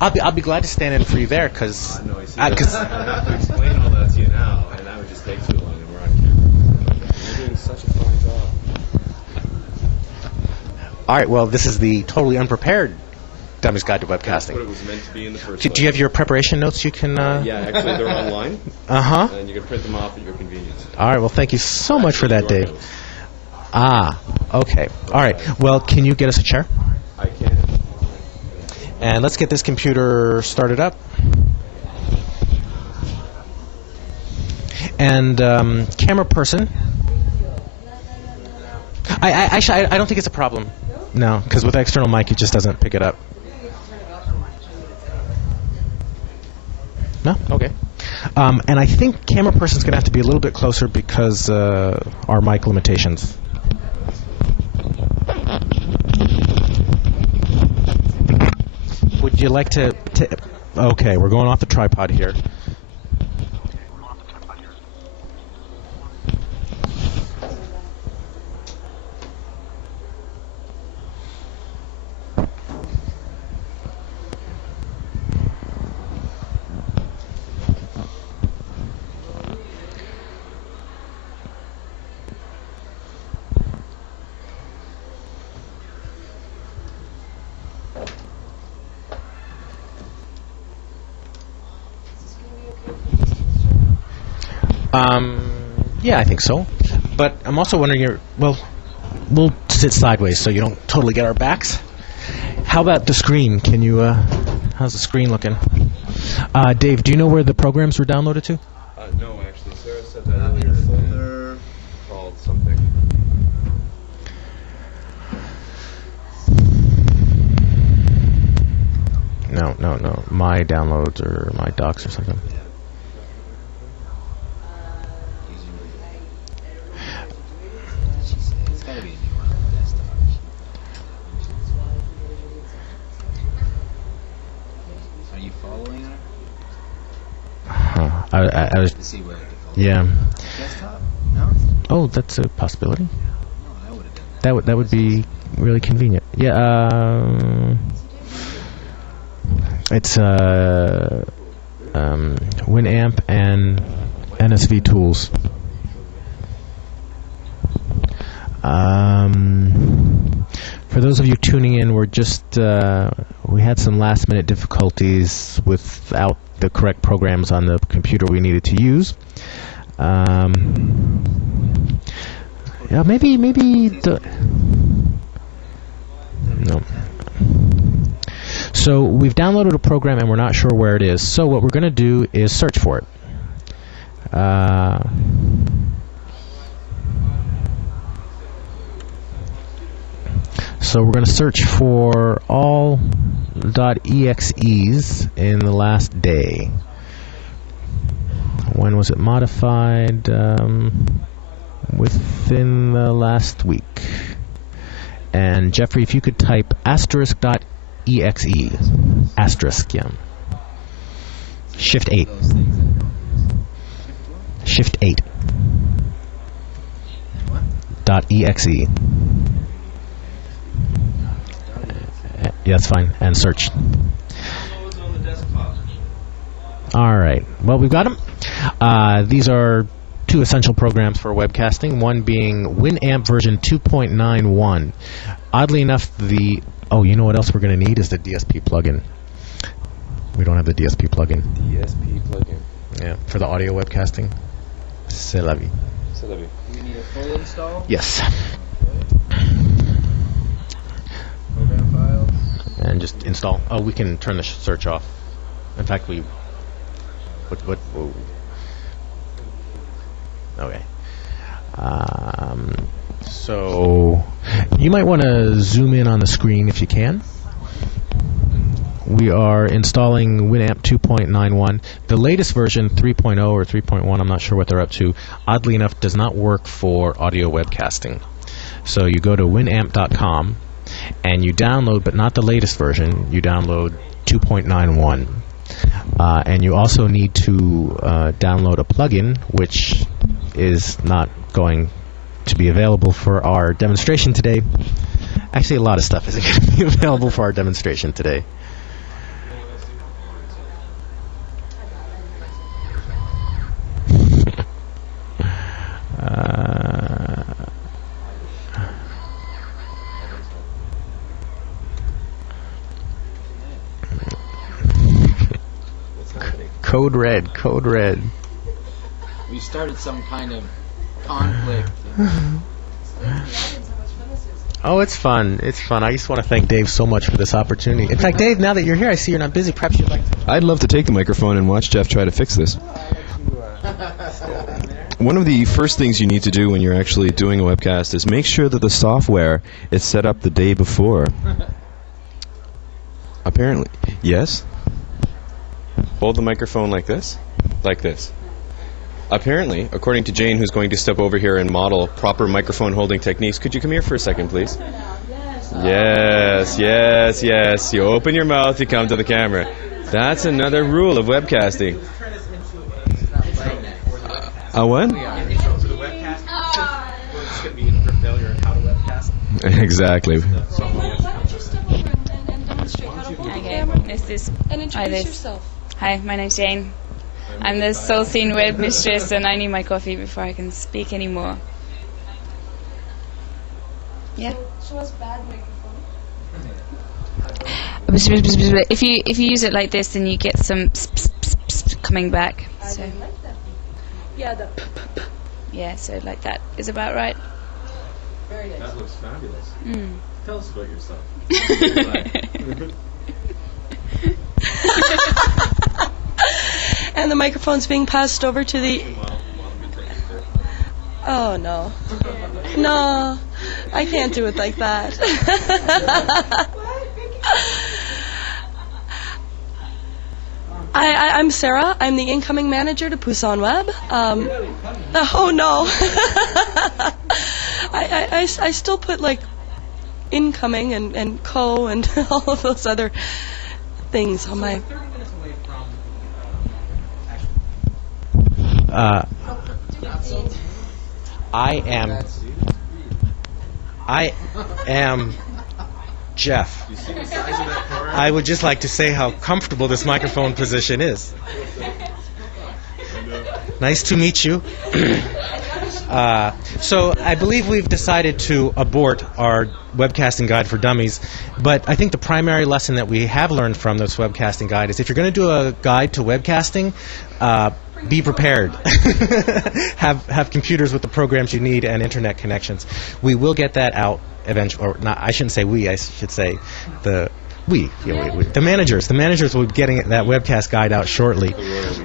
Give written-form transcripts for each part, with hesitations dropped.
I'll be glad to stand in for you there, because No, I see. I have to explain all that to you now, and that would just take too long, and we're on camera. You're doing such a fine job. All right. Well, this is the totally unprepared Dummies Guide to Webcasting. That's what it was meant to be in the first place. Do you have your preparation notes you can... Yeah, actually, they're online. Uh-huh. And you can print them off at your convenience. All right. Well, thank you so much for that, Dave. Okay. All right. Well, can you get us a chair? I can. And let's get this computer started up. And camera person. I don't think it's a problem. No, because with the external mic, it just doesn't pick it up. No? Okay. And I think camera person's going to have to be a little bit closer because our mic limitations. Would you like to... Okay, we're going off the tripod here. Yeah, I think so. But I'm also wondering, well, we'll sit sideways so you don't totally get our backs. How about the screen? Can you, how's the screen looking? Dave, do you know where the programs were downloaded to? No, actually. Sarah said that earlier. Folder called something. No. My downloads or my docs or something. I was. Yeah. Desktop? No? Oh, that's a possibility. No, I would have done that. That would be really convenient. Yeah. It's Winamp and NSV tools. For those of you tuning in, we're just we had some last-minute difficulties without the correct programs on the computer we needed to use. Yeah, maybe the no. So we've downloaded a program and we're not sure where it is. So what we're going to do is search for it. So we're going to search for all .exes in the last day. When was it modified? Within the last week. And Jeffrey, if you could type *.exe. Asterisk, yeah. Shift 8. Shift 8. .exe. Yeah, that's fine. And search. All right. Well, we've got them. These are two essential programs for webcasting, one being Winamp version 2.91. Oddly enough, you know what else we're going to need is the DSP plugin. We don't have the DSP plugin. DSP plugin. Yeah, for the audio webcasting. C'est la vie. C'est la vie. Do we need a full install? Yes. Program files? And just install. Oh, we can turn the search off. In fact, we... What? Whoa. Okay. So you might want to zoom in on the screen if you can. We are installing Winamp 2.91. The latest version, 3.0 or 3.1, I'm not sure what they're up to, oddly enough does not work for audio webcasting. So you go to winamp.com and you download, but not the latest version, you download 2.91. And you also need to download a plugin, which is not going to be available for our demonstration today. Actually, a lot of stuff isn't going to be available for our demonstration today. Code red, code red. We started some kind of conflict. Oh, it's fun. It's fun. I just want to thank Dave so much for this opportunity. In fact, Dave, now that you're here, I see you're not busy. Perhaps you'd like to... I'd love to take the microphone and watch Jeff try to fix this. One of the first things you need to do when you're actually doing a webcast is make sure that the software is set up the day before. Apparently. Yes? Hold the microphone like this? Like this. Apparently, according to Jane, who's going to step over here and model proper microphone holding techniques, could you come here for a second, please? Yes, yes, yes. You open your mouth, you come to the camera. That's another rule of webcasting. A what? Exactly. Okay, this is... And introduce yourself. Hi, my name's Jane. I'm the Soul Scene web mistress, and I need my coffee before I can speak anymore. Yeah. Show us bad microphone. If you use it like this, then you get some coming back. So Like that. Yeah, the yeah, so like that is about right. very nice. That looks fabulous. Tell us about yourself. And the microphone's being passed over to the... Oh, no. No, I can't do it like that. I'm Sarah. I'm the incoming manager to Busan Web. Oh, no. I still put, like, incoming and co and all of those other things on my... I am Jeff. I would just like to say how comfortable this microphone position is. Nice to meet you. So I believe we've decided to abort our webcasting guide for dummies, but I think the primary lesson that we have learned from this webcasting guide is if you're going to do a guide to webcasting, be prepared. have computers with the programs you need and internet connections. We will get that out eventually, or not. I shouldn't say we. I should say the we. The managers. The managers will be getting that webcast guide out shortly.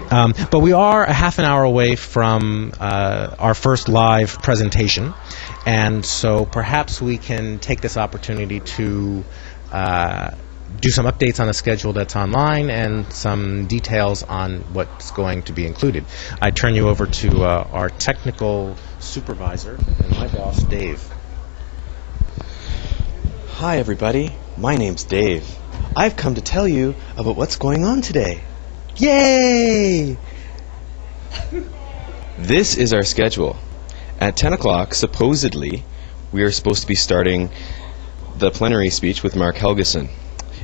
But we are a half an hour away from our first live presentation, and so perhaps we can take this opportunity to do some updates on the schedule that's online and some details on what's going to be included. I turn you over to our technical supervisor and my boss, Dave. Hi, everybody. My name's Dave. I've come to tell you about what's going on today. Yay! This is our schedule. At 10 o'clock, supposedly, we are supposed to be starting the plenary speech with Mark Helgeson.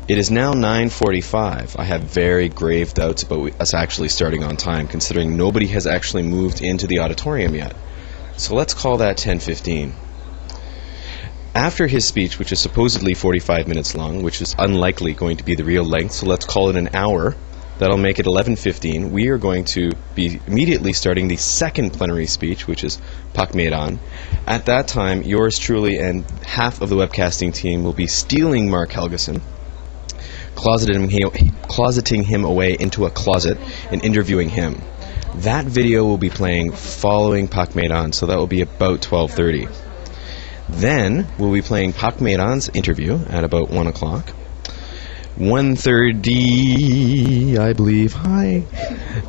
It is now 9:45. I have very grave doubts about us actually starting on time, considering nobody has actually moved into the auditorium yet. So let's call that 10:15. After his speech, which is supposedly 45 minutes long, which is unlikely going to be the real length, so let's call it an hour, that'll make it 11:15. We are going to be immediately starting the second plenary speech, which is Pak Medan. At that time, yours truly and half of the webcasting team will be stealing Mark Helgeson, closeting him away into a closet and interviewing him. That video will be playing following Pak Medan, so that will be about 12:30. Then we'll be playing Pak Medan's interview at about 1 o'clock. 1:30, I believe. Hi.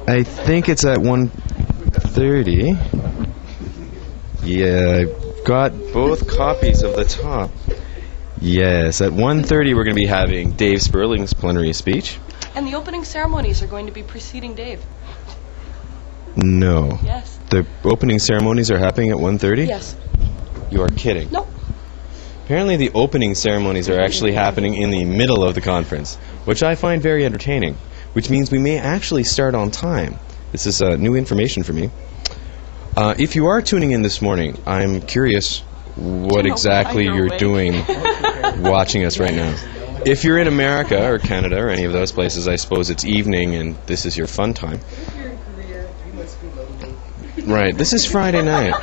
I think it's at 1:30. Yeah, I've got both copies of the top. Yes, at 1:30 we're going to be having Dave Sperling's plenary speech. And the opening ceremonies are going to be preceding Dave. No. Yes. The opening ceremonies are happening at 1:30? Yes. You are kidding. No. Apparently the opening ceremonies are actually happening in the middle of the conference, which I find very entertaining, which means we may actually start on time. This is new information for me. If you are tuning in this morning, I'm curious what exactly you're doing watching us right now. If you're in America or Canada or any of those places, I suppose it's evening and this is your fun time. Right, this is Friday night.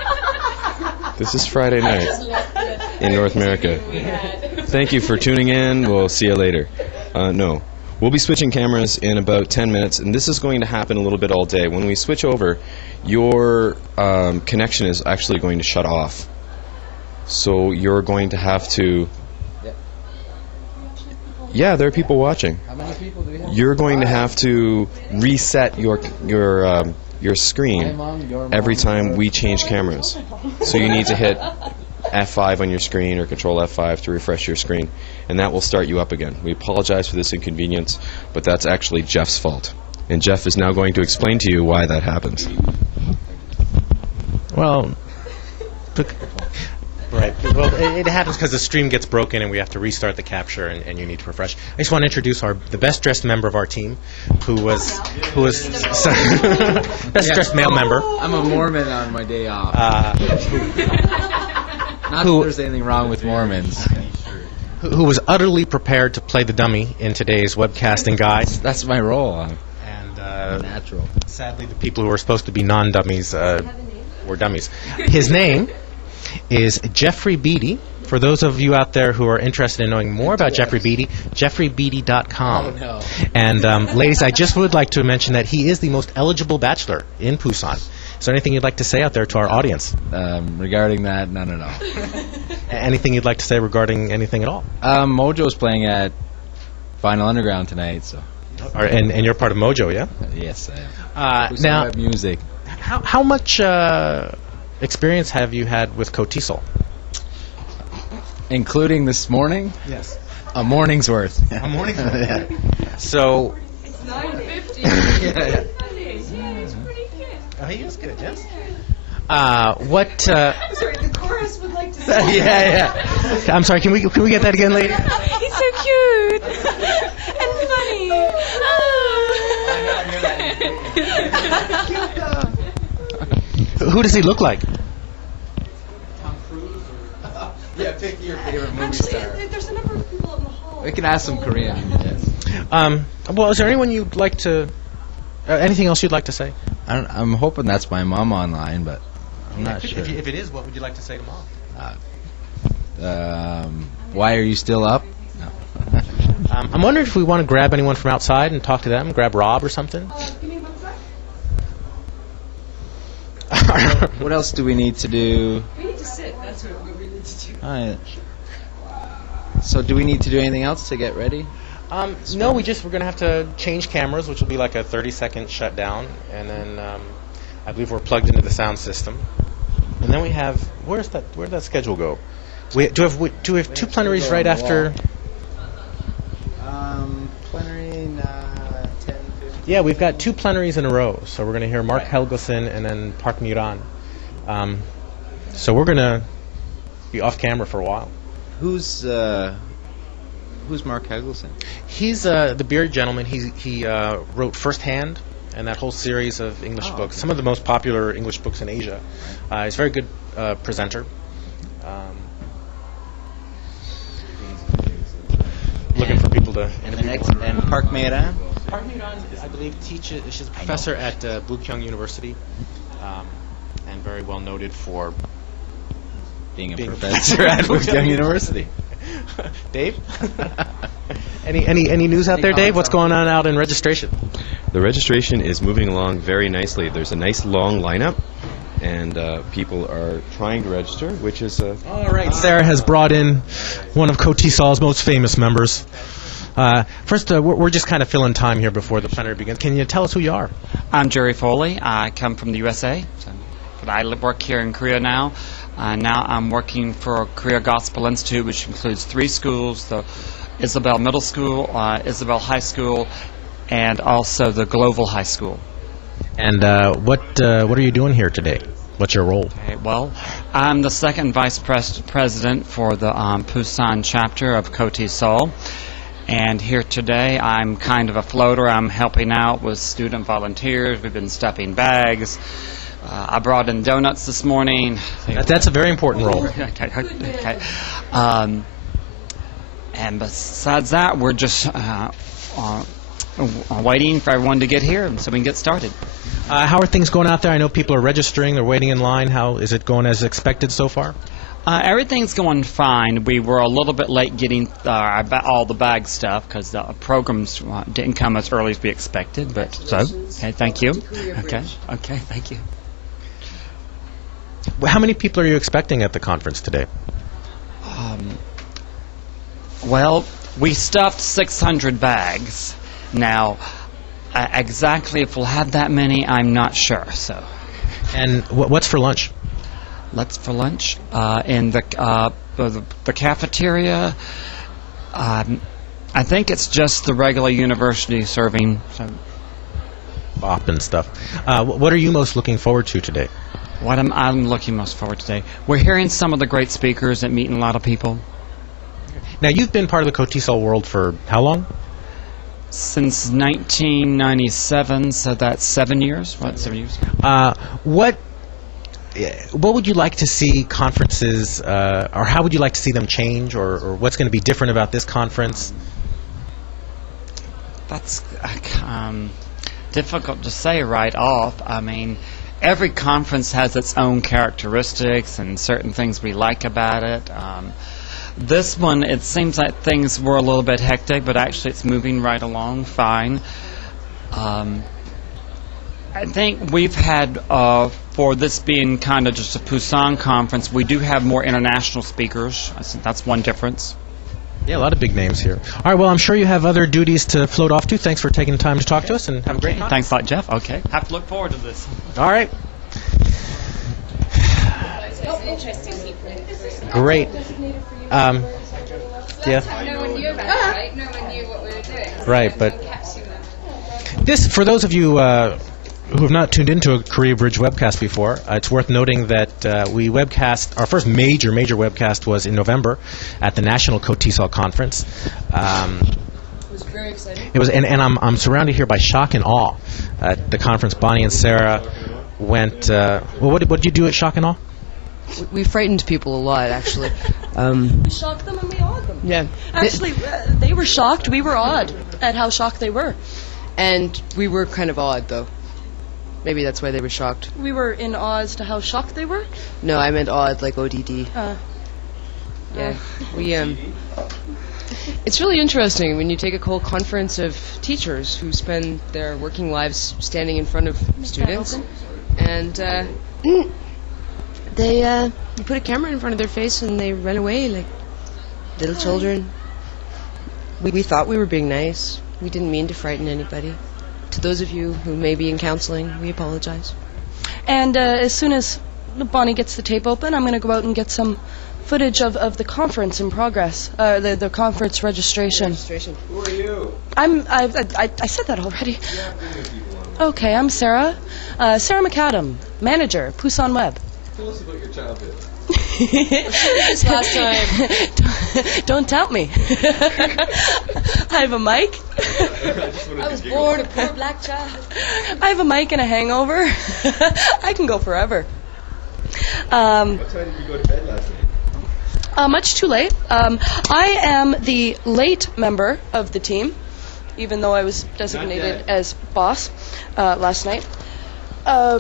This is Friday night in North America. Thank you for tuning in. We'll see you later. No. We'll be switching cameras in about 10 minutes, and this is going to happen a little bit all day. When we switch over, your connection is actually going to shut off. So you're going to have to... Yeah, there are people watching. How many people do we have? You're going to have to reset your screen every time we change cameras. So you need to hit F5 on your screen or Control F5 to refresh your screen, and that will start you up again. We apologize for this inconvenience, but that's actually Jeff's fault. And Jeff is now going to explain to you why that happens. Well, right. Well, it happens because the stream gets broken and we have to restart the capture, and you need to refresh. I just want to introduce the best dressed member of our team, who was best dressed male member. I'm a Mormon on my day off. Not that there's anything wrong with Mormons. Who was utterly prepared to play the dummy in today's webcasting guide. That's my role. And Natural. sadly, the people who were supposed to be non-dummies were dummies. His name is Jeffrey Beatty. For those of you out there who are interested in knowing more about Jeffrey Beatty, jeffreybeatty.com. Oh, no. And ladies, I just would like to mention that he is the most eligible bachelor in Busan. Is there anything you'd like to say out there to our audience? Regarding that, none at all. Anything you'd like to say regarding anything at all? Mojo's playing at Final Underground tonight, so. And you're part of Mojo, yeah? Yes, I am. Now, Web music. how much experience have you had with KOTESOL? Including this morning? Yes. A morning's worth. A morning's worth. Yeah. So. It's 9:50. Yeah. Oh, he is good, yes. What? Sorry, the chorus would like to say. Yeah. I'm sorry. Can we get that again, lady? He's so cute and funny. Who does he look like? Yeah, pick your favorite movie Actually, star. there's a number of people in the hall. We can ask some Korean. Yes. Well, is there anyone you'd like to? Anything else you'd like to say? I'm hoping that's my mom online, but I'm not sure. If it is, what would you like to say to mom? Why are you still up? No. I'm wondering if we want to grab anyone from outside and talk to them. Grab Rob or something. You mean outside? What else do we need to do? We need to sit. That's what we need to do. So do we need to do anything else to get ready? No, we're going to have to change cameras, which will be like a 30-second shutdown, and then I believe we're plugged into the sound system. And then we have where'd that schedule go? Do we have two plenaries right after? Plenary 10. Yeah, we've got two plenaries in a row. So we're going to hear Mark Helgeson and then Park Miran. So we're going to be off camera for a while. Who's Mark Helgeson? He's the bearded gentleman. He wrote First Hand and that whole series of English books, some of the most popular English books in Asia. He's a very good presenter. Looking for people to interview. And Park Miran? Park Miran, I believe, she's a professor at Bukyong University, and very well noted for Being a professor at Bukyong University. Dave? Any news out there, Dave? What's going on out in registration? The registration is moving along very nicely. There's a nice long lineup, and people are trying to register, which is... All right, Sarah has brought in one of KOTESOL's most famous members. First, we're just kind of filling time here before the plenary begins. Can you tell us who you are? I'm Gerry Foley. I come from the USA, but I work here in Korea now. Now I'm working for Korea Gospel Institute, which includes 3 schools, the Isabel Middle School, Isabel High School, and also the Global High School. And what are you doing here today? What's your role? Okay, well, I'm the second vice president for the Busan chapter of KOTESOL. And here today, I'm kind of a floater. I'm helping out with student volunteers. We've been stuffing bags. I brought in donuts this morning. That's a very important role. Okay. And besides that, we're just waiting for everyone to get here so we can get started. How are things going out there? I know people are registering. They're waiting in line. How is it going as expected so far? Everything's going fine. We were a little bit late getting all the bag stuff because the programs didn't come as early as we expected. But so, okay, thank you. Okay, thank you. Well, how many people are you expecting at the conference today? Well, we stuffed 600 bags. Now, exactly if we'll have that many, I'm not sure. So, and what's for lunch? Let's for lunch in the cafeteria. I think it's just the regular university serving. So. Bop and stuff. What are you most looking forward to today? What I'm looking most forward to today? We're hearing some of the great speakers and meeting a lot of people. Now, you've been part of the KOTESOL world for how long? Since 1997, so that's 7 years. What, 7 years? What would you like to see conferences, or how would you like to see them change, or what's going to be different about this conference? That's difficult to say right off. I mean, every conference has its own characteristics and certain things we like about it. This one, it seems like things were a little bit hectic, but actually it's moving right along fine. I think we've had, for this being kind of just a Busan conference, we do have more international speakers. I think that's one difference. Yeah, a lot of big names here. All right, well, I'm sure you have other duties to float off to. Thanks for taking the time to talk to us, and have a great time. Thanks a lot, Jeff. Okay. Have to look forward to this. All right. Great. Yeah. No one knew about it, right? No one knew what we were doing. Right, but this, for those of you who have not tuned into a Korea Bridge webcast before, it's worth noting that we webcast, our first major webcast was in November at the National KOTESOL Conference. It was very exciting. It was, and I'm surrounded here by shock and awe. At the conference, Bonnie and Sarah went. Well, what did you do at shock and awe? We frightened people a lot, actually. We shocked them and we awed them. Yeah. Actually, they were shocked. We were awed at how shocked they were. And we were kind of odd, though. Maybe that's why they were shocked. We were in awe as to how shocked they were. No, I meant odd, like ODD. Yeah. We It's really interesting when you take a whole conference of teachers who spend their working lives standing in front of students, and you put a camera in front of their face and they run away like little children. We thought we were being nice. We didn't mean to frighten anybody. To those of you who may be in counseling, we apologize. And as soon as Bonnie gets the tape open, I'm going to go out and get some footage of the conference in progress, the conference registration. Who are you? I said that already. Okay, I'm Sarah. Sarah McAdam, manager, Busan Web. Tell us about your childhood. This last time. Don't doubt me. I have a mic. I was born a poor black child. I have a mic and a hangover. I can go forever. What time did you go to bed last night? Much too late. I am the late member of the team, even though I was designated as boss last night. What are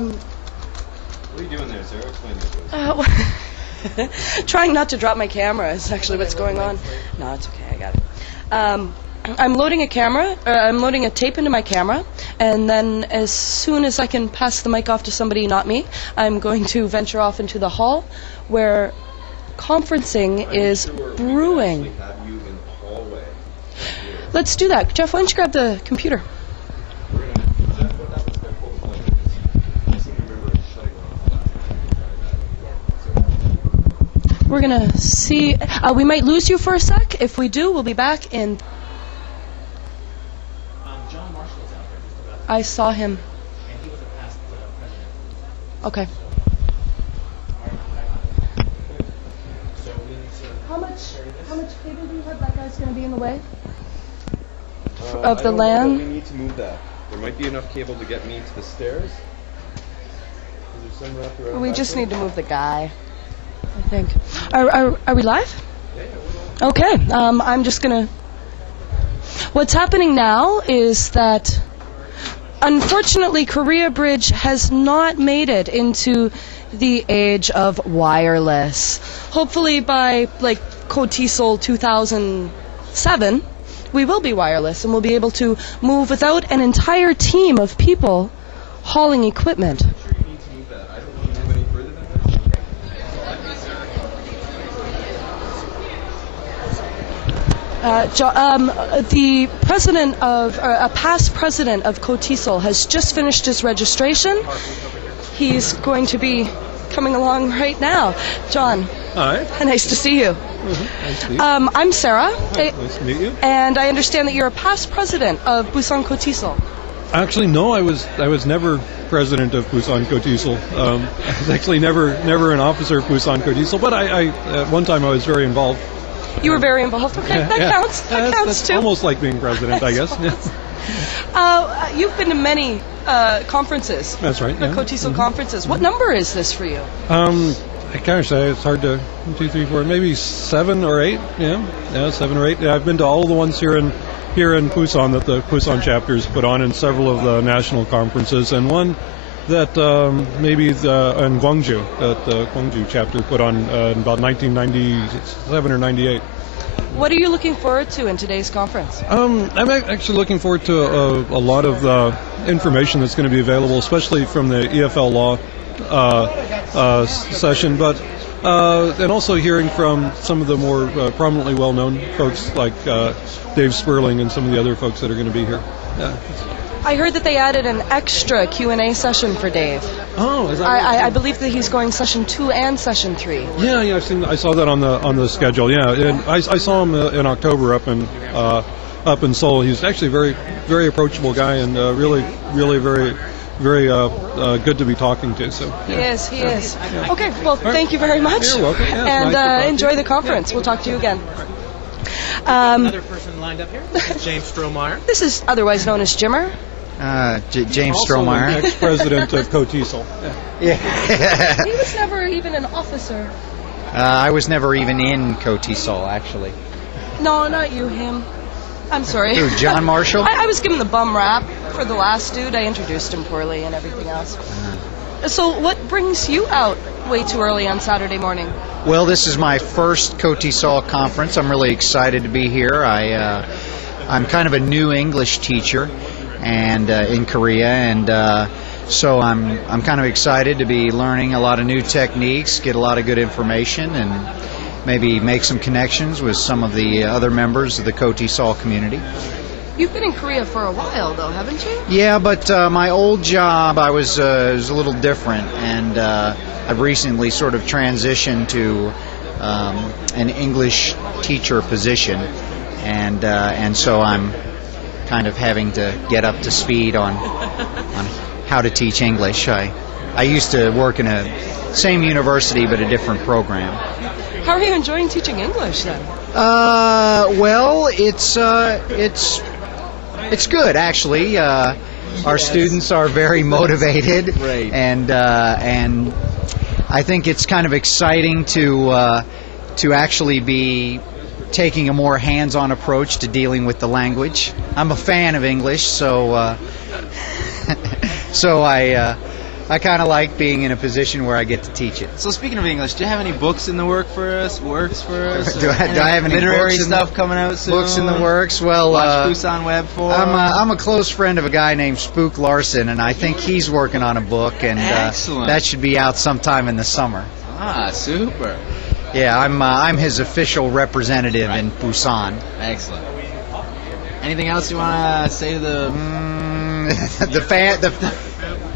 you doing there, Sarah? Explain that to us. Trying not to drop my camera is actually what's going on. No, it's okay. I got it. I'm loading a camera. I'm loading a tape into my camera, and then as soon as I can pass the mic off to somebody, not me, I'm going to venture off into the hall where conferencing is brewing. Let's do that. Jeff, why don't you grab the computer? We're going to see. We might lose you for a sec. If we do, we'll be back in. John Marshall's out there. I saw him. And he was a past president. Okay. So we need to... How much cable do you have? That guy's going to be in the way of I the don't know LAN. that we need to move that. There might be enough cable to get me to the stairs. Is there some wrapped around We that just way? need to move the guy, I think. Are we live? Yeah, we're Okay, I'm just gonna... What's happening now is that, unfortunately, Korea Bridge has not made it into the age of wireless. Hopefully by, like, KOTESOL 2007, we will be wireless and we'll be able to move without an entire team of people hauling equipment. The president of, a past president of KOTESOL has just finished his registration. He's going to be coming along right now. John. Hi. Nice to see you. Nice to meet you. I'm Sarah. Nice to meet you. And I understand that you're a past president of Busan KOTESOL. Actually, no, I was never president of Busan KOTESOL. I was actually never an officer of Busan KOTESOL, but I at one time I was very involved. You were very involved. Okay, that counts. That counts that's too. Almost like being president, I guess. You've been to many conferences. That's right. The KOTESOL conferences. What number is this for you? I can't say. It's hard to 1, 2, 3, 4, maybe 7 or 8. Yeah, 7 or 8. Yeah, I've been to all the ones here in Busan that the Busan chapters put on, and several of the national conferences, and one that maybe in Gwangju, that the Gwangju chapter put on in about 1997 or 98. What are you looking forward to in today's conference? I'm actually looking forward to a lot of the information that's going to be available, especially from the EFL law session, but and also hearing from some of the more prominently well-known folks like Dave Sperling and some of the other folks that are going to be here. Yeah. I heard that they added an extra Q&A session for Dave. Oh, is that I believe that he's going session 2 and session 3. Yeah, I saw that on the schedule. Yeah, and I saw him in October up in Seoul. He's actually a very, very approachable guy and really very good to be talking to. So yeah. He is. Yeah. Okay, well, thank you very much. You're welcome. Yeah, and nice enjoy the conference. We'll talk to you again. Another person lined up here. James Strohmeyer. This is otherwise known as Jimmer. James also Strohmeyer. the ex-president of KOTESOL. Yeah. He was never even an officer. I was never even in KOTESOL, actually. No, not you, him. I'm sorry. Who, John Marshall? I was given the bum rap for the last dude. I introduced him poorly and everything else. So what brings you out way too early on Saturday morning? Well, this is my first KOTESOL conference. I'm really excited to be here. I'm kind of a new English teacher and in Korea, and so I'm kind of excited to be learning a lot of new techniques, get a lot of good information, and maybe make some connections with some of the other members of the KOTESOL community. You've been in Korea for a while, though, haven't you? Yeah, but my old job, I was a little different, and I've recently sort of transitioned to an English teacher position, and so I'm kind of having to get up to speed on how to teach English. I used to work in a same university but a different program. How are you enjoying teaching English then? Well, it's good actually. Our students are very motivated, Right. and I think it's kind of exciting to actually be taking a more hands-on approach to dealing with the language. I'm a fan of English, so so I kind of like being in a position where I get to teach it. So speaking of English, do you have any books in the works for us? Do I have any literary books in stuff coming out soon? Books in the works? Well, Watch Busan Web for. I'm a close friend of a guy named Spook Larson, and I think he's working on a book, and Excellent. that should be out sometime in the summer. Ah, super. Yeah, I'm his official representative in Busan. Excellent. Anything else you want to say to the?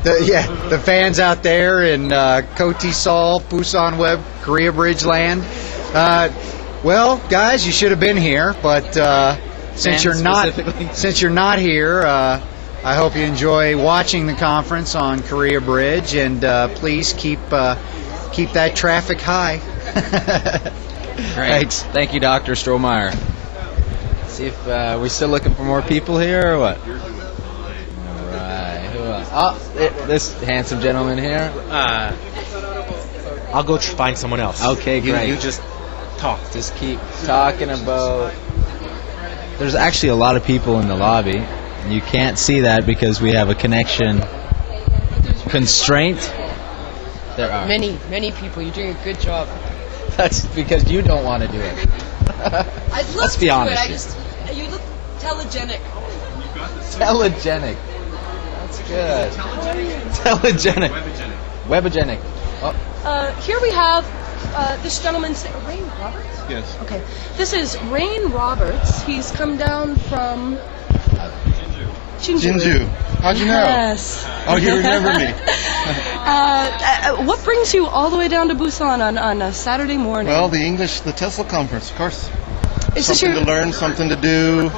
The fans out there in KOTESOL, Busan Web, Korea Bridge land. Well, guys, you should have been here, but since you're not here, I hope you enjoy watching the conference on Korea Bridge, and please keep that traffic high. Great. Thank you, Dr. Strohmeyer. See if we're still looking for more people here or what? All right. Who else? Oh, this handsome gentleman here. I'll go find someone else. Okay, great. You just talk. Just keep talking about... There's actually a lot of people in the lobby. You can't see that because we have a connection constraint. There are. Many people. You're doing a good job. That's because you don't want to do it. I'd love Let's to be do honest it. here. You look telegenic. Telegenic. That's good. Telegenic. Webogenic. Oh. Here we have this gentleman's Rayne Roberts. Yes. Okay, this is Rayne Roberts. He's come down from Jinju. How'd you know? Yes. Oh, you remember me. What brings you all the way down to Busan on a Saturday morning? Well, the TESOL conference, of course. Is this Something your... to learn, something to do.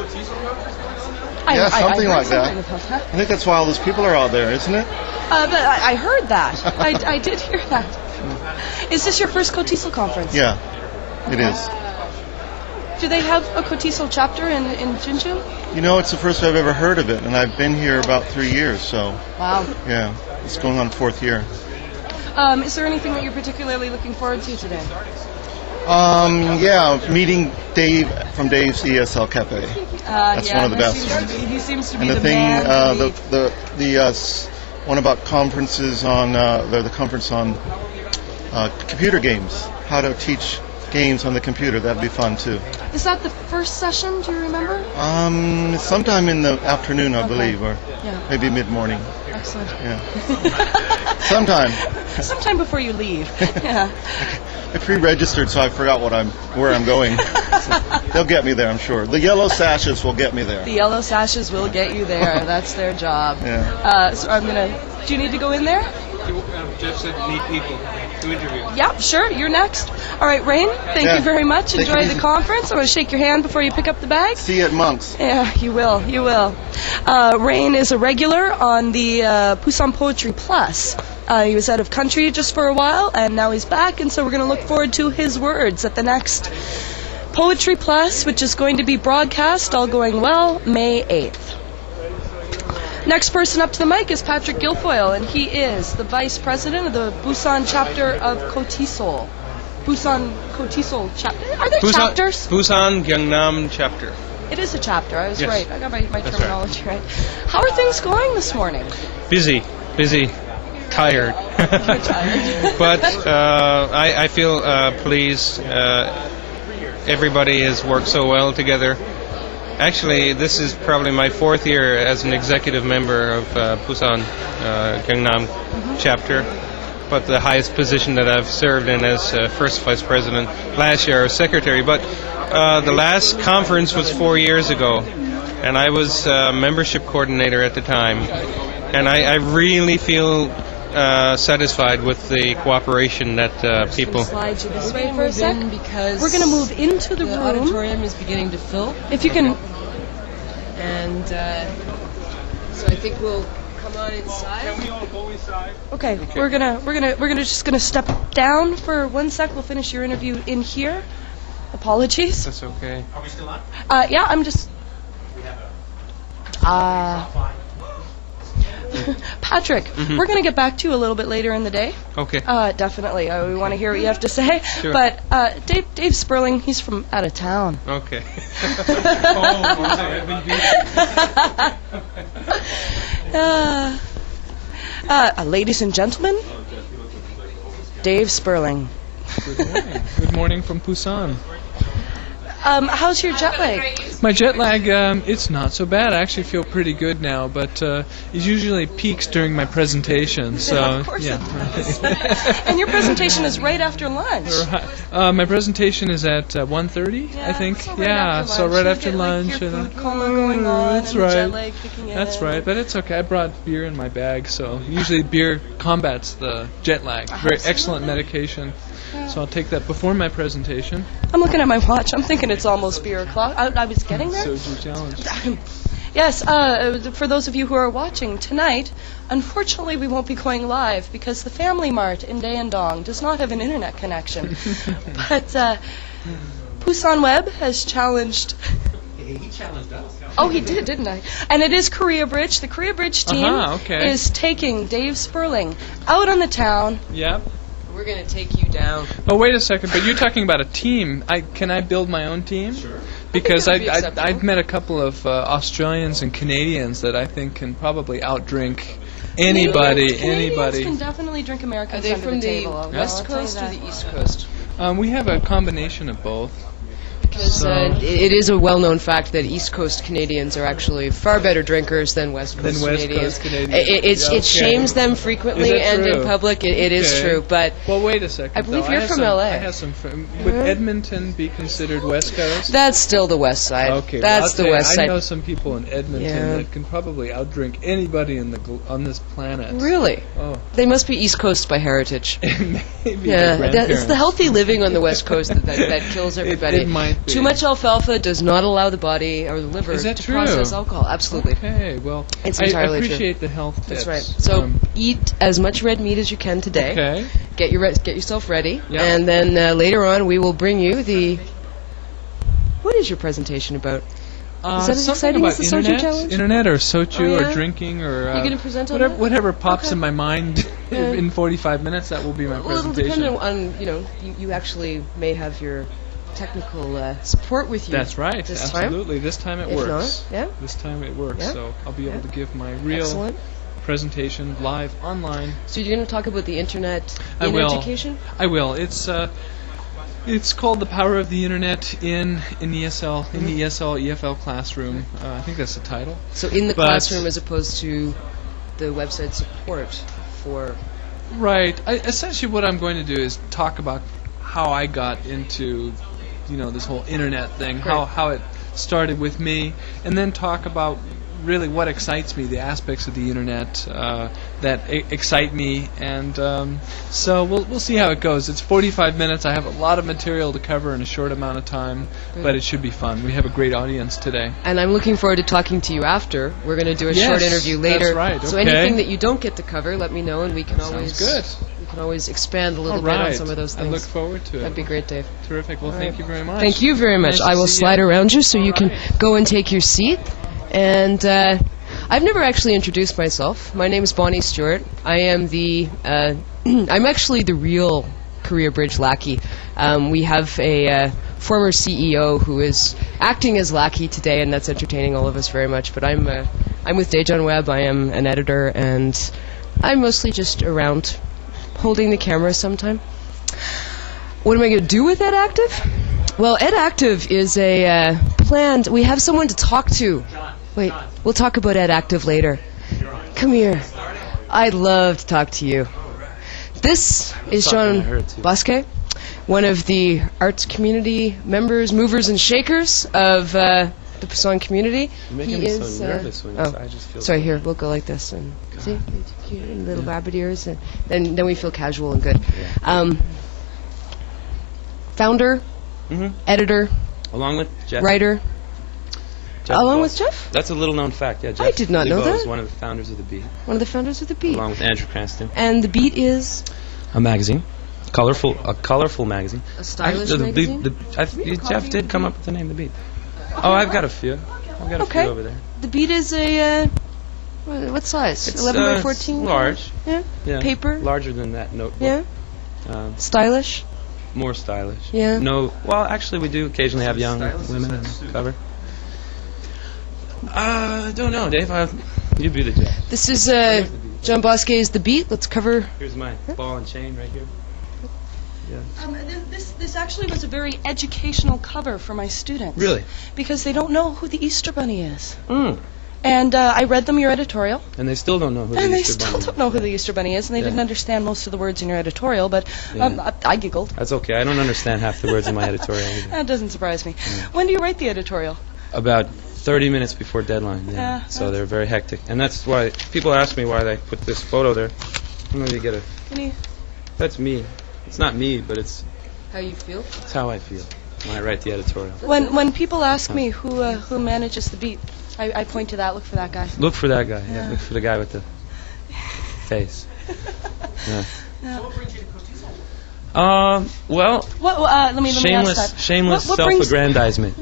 Yeah, something like that. I think that's why all those people are out there, isn't it? But I heard that. I did hear that. Is this your first KOTESOL conference? Yeah, it is. Do they have a KOTESOL chapter in Jinju? You know, it's the first I've ever heard of it, and I've been here about 3 years, so... Wow. Yeah, it's going on 4th year. Is there anything that you're particularly looking forward to today? Yeah, meeting Dave from Dave's ESL Cafe. That's one of the best ones. He seems to be And the thing, one about conferences on, the conference on computer games, how to teach games on the computer. That'd be fun too. Is that the first session? Do you remember? Sometime in the afternoon, I believe, or maybe mid-morning. Excellent. Yeah. Sometime before you leave. Yeah. I pre-registered, so I forgot where I'm going. So they'll get me there, I'm sure. The yellow sashes will get me there. The yellow sashes will get you there. That's their job. Yeah. So I'm gonna. Do you need to go in there? Jeff said need people to interview. Yeah, sure. You're next. All right, Rayne. Thank you very much. Enjoy the conference. I'm gonna shake your hand before you pick up the bag. See you at Monk's. Yeah, you will. You will. Rayne is a regular on the Busan Poetry Plus. He was out of country just for a while, and now he's back, and so we're going to look forward to his words at the next Poetry Plus, which is going to be broadcast, all going well, May 8th. Next person up to the mic is Patrick Guilfoyle, and he is the Vice President of the Busan chapter of KOTESOL. Busan KOTESOL chapter. Are there chapters? Busan Gangnam chapter. It is a chapter. I was Yes. right. I got my terminology right. How are things going this morning? Busy. Tired. But I feel pleased. Everybody has worked so well together. Actually, this is probably my 4th year as an executive member of Busan Gangnam chapter, but the highest position that I've served in as first vice president. Last year I was secretary, but the last conference was 4 years ago, and I was membership coordinator at the time, and I really feel satisfied with the cooperation that people... Slide you this way for a sec. Because we're going to move into the room. auditorium is beginning to fill. If you can... And so I think we'll come on inside. Can we all go inside? Okay, we're gonna step down for 1 sec. We'll finish your interview in here. Apologies. That's okay. Are we still on? Yeah, I'm just... Patrick, we're going to get back to you a little bit later in the day. Okay. Definitely. We want to hear what you have to say. Sure. But Dave Sperling, he's from out of town. Okay. Ladies and gentlemen, Dave Sperling. Good morning. Good morning from Busan. How's your jet lag? My jet lag, it's not so bad. I actually feel pretty good now, but it usually peaks during my presentation. So of course it does. And your presentation is right after lunch. My presentation is at 1:30, I think. So right after lunch. Your food coma going on. That's and right. Jet lag kicking in. That's right, but it's okay. I brought beer in my bag, so usually beer combats the jet lag. Very excellent medication. So I'll take that before my presentation. I'm looking at my watch. I'm thinking it's almost beer o'clock. I was getting there. Soju challenge. Yes, for those of you who are watching tonight, unfortunately we won't be going live because the Family Mart in Daeandong does not have an internet connection. But Busan Web has challenged... He challenged us. Oh, he did, didn't I? And it is Korea Bridge. The Korea Bridge team Okay. is taking Dave Sperling out on the town. Yep. We're going to take you down. Oh, wait a second. But you're talking about a team. Can I build my own team? Sure. Because I've met a couple of Australians and Canadians that I think can probably outdrink anybody. Canadians can definitely drink Americans Are they under from the table. the West Coast or the East Coast? We have a combination of both. Because it is a well-known fact that East Coast Canadians are actually far better drinkers than West Coast Canadians. It shames them frequently and in public. It is true, but well, wait a second. I believe you're from LA. I have some. Would Edmonton be considered West Coast? That's still the West Side. Okay, that's the West Side. I know some people in Edmonton that can probably outdrink anybody on this planet. Really? Oh, they must be East Coast by heritage. Maybe. It's the healthy living on the West Coast that kills everybody. It might be. Too much alfalfa does not allow the body or the liver to process alcohol. Absolutely. Okay, well, it's entirely I appreciate the health tips. That's right. So eat as much red meat as you can today. Okay. Get yourself ready, and then later on we will bring you the. What is your presentation about? Is that as exciting as the Soju Challenge? Internet or soju or drinking or you're going to present on whatever pops in my mind in 45 minutes. That will be my presentation. It'll depend on you actually may have your technical support with you. That's right. Absolutely. Time. This time it if works. Not, This time it works. So I'll be able to give my real presentation live online. So you're going to talk about the internet in education? I will. It's called The Power of the Internet in ESL, in the ESL classroom. I think that's the title. So in the classroom as opposed to the website support for... Right. Essentially what I'm going to do is talk about how I got into, this whole internet thing, how it started with me, and then talk about really what excites me, the aspects of the internet that excite me, and so we'll see how it goes. It's 45 minutes. I have a lot of material to cover in a short amount of time, but it should be fun. We have a great audience today. And I'm looking forward to talking to you after. We're going to do a short interview later. That's right. So anything that you don't get to cover, let me know, and we can Sounds good. We can always expand a little bit on some of those things. I look forward to it. That'd be great, Dave. Terrific. Well, thank you very much. Thank you very much. I will slide around you so you can go and take your seat. And I've never actually introduced myself. My name is Bonnie Stewart. I am I'm actually the real Career Bridge lackey. We have a former CEO who is acting as lackey today, and that's entertaining all of us very much. But I'm with Daejeon Web. I am an editor, and I'm mostly just around holding the camera sometime. What am I going to do with Ed Active? Well, Ed Active is a planned... We have someone to talk to. Wait, we'll talk about Ed Active later. Come here. I'd love to talk to you. This is Jean Bosque, one of the arts community members, movers and shakers of the Busan community. You're making me so nervous when I just feel... Sorry, here, we'll go like this. And see, little rabbit ears. And then we feel casual and good. Yeah. Founder, editor, along with Jeff. Writer. Along with Jeff? That's a little known fact. Yeah, Jeff I did not know that. is one of the founders of The Beat. One of the founders of The Beat. Along with Andrew Cranston. And The Beat is? A magazine. A colorful magazine. A stylish magazine? Jeff did come up with the name The Beat. Oh, I've got a few. I've got a few over there. The Beat is a, what size? It's 11 by 14? Large. Yeah? Paper? Larger than that notebook. Yeah? Stylish? More stylish. Yeah? No, well, actually we do occasionally have young women on the cover. I don't know, Dave. You be the judge. This is Jean Bosquet's The Beat. Let's cover... Here's my ball and chain right here. Yeah. This actually was a very educational cover for my students. Really? Because they don't know who the Easter Bunny is. And I read them your editorial. And they still don't know who the Easter Bunny is. And they still don't know who the Easter Bunny is, and they didn't understand most of the words in your editorial, but I giggled. That's okay. I don't understand half the words in my editorial either. That doesn't surprise me. When do you write the editorial? About 30 minutes before deadline. Yeah. So they're very hectic. And that's why people ask me why they put this photo there. I'm going to get a... That's me. It's not me, but it's... How you feel? It's how I feel when I write the editorial. When people ask me who manages The Beat, I point to that. Look for that guy. Look for that guy. Yeah. Look for the guy with the face. Yeah. What brings you to KOTESOL? Well, let me ask that. Shameless self-aggrandizement.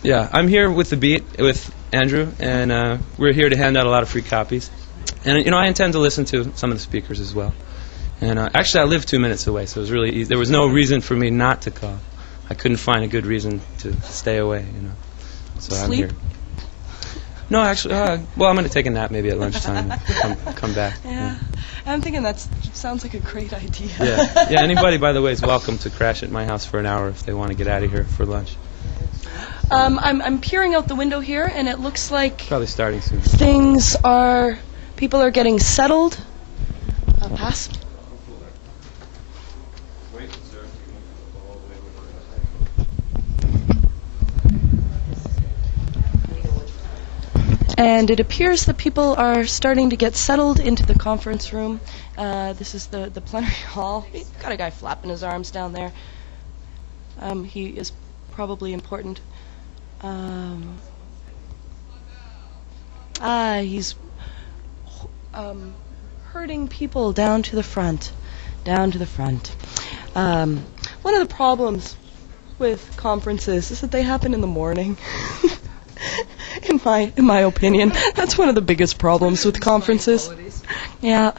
Yeah, I'm here with The Beat, with Andrew, and we're here to hand out a lot of free copies. And, I intend to listen to some of the speakers as well. And actually, I live 2 minutes away, so it was really easy. There was no reason for me not to call. I couldn't find a good reason to stay away, So I'm Sleep? here. No, actually, well, I'm going to take a nap maybe at lunchtime and come back. Yeah. I'm thinking that sounds like a great idea. Yeah. Anybody, by the way, is welcome to crash at my house for an hour if they want to get out of here for lunch. I'm peering out the window here, and it looks like Probably starting soon. people are getting settled. Pass. And it appears that people are starting to get settled into the conference room. This is the plenary hall. We've got a guy flapping his arms down there. He is probably important. He's herding people down to the front. One of the problems with conferences is that they happen in the morning. In my opinion, that's one of the biggest problems with conferences. Yeah.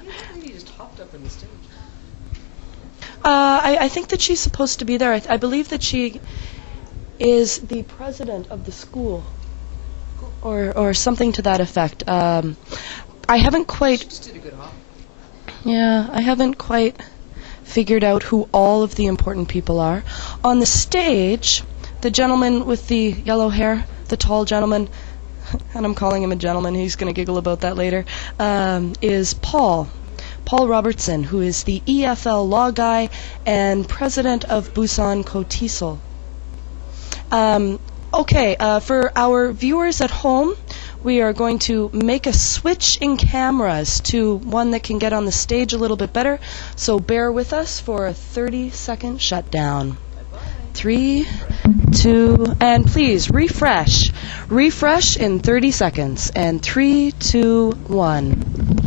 I think that she's supposed to be there. I believe that she is the president of the school, or something to that effect. I haven't quite. Yeah, I haven't quite figured out who all of the important people are. On the stage, the gentleman with the yellow hair, the tall gentleman, and I'm calling him a gentleman, he's going to giggle about that later, is Paul Robertson, who is the EFL law guy and president of Busan KOTESOL. For our viewers at home, we are going to make a switch in cameras to one that can get on the stage a little bit better, so bear with us for a 30-second shutdown. 3, 2, and please refresh in 30 seconds. And 3, 2, 1.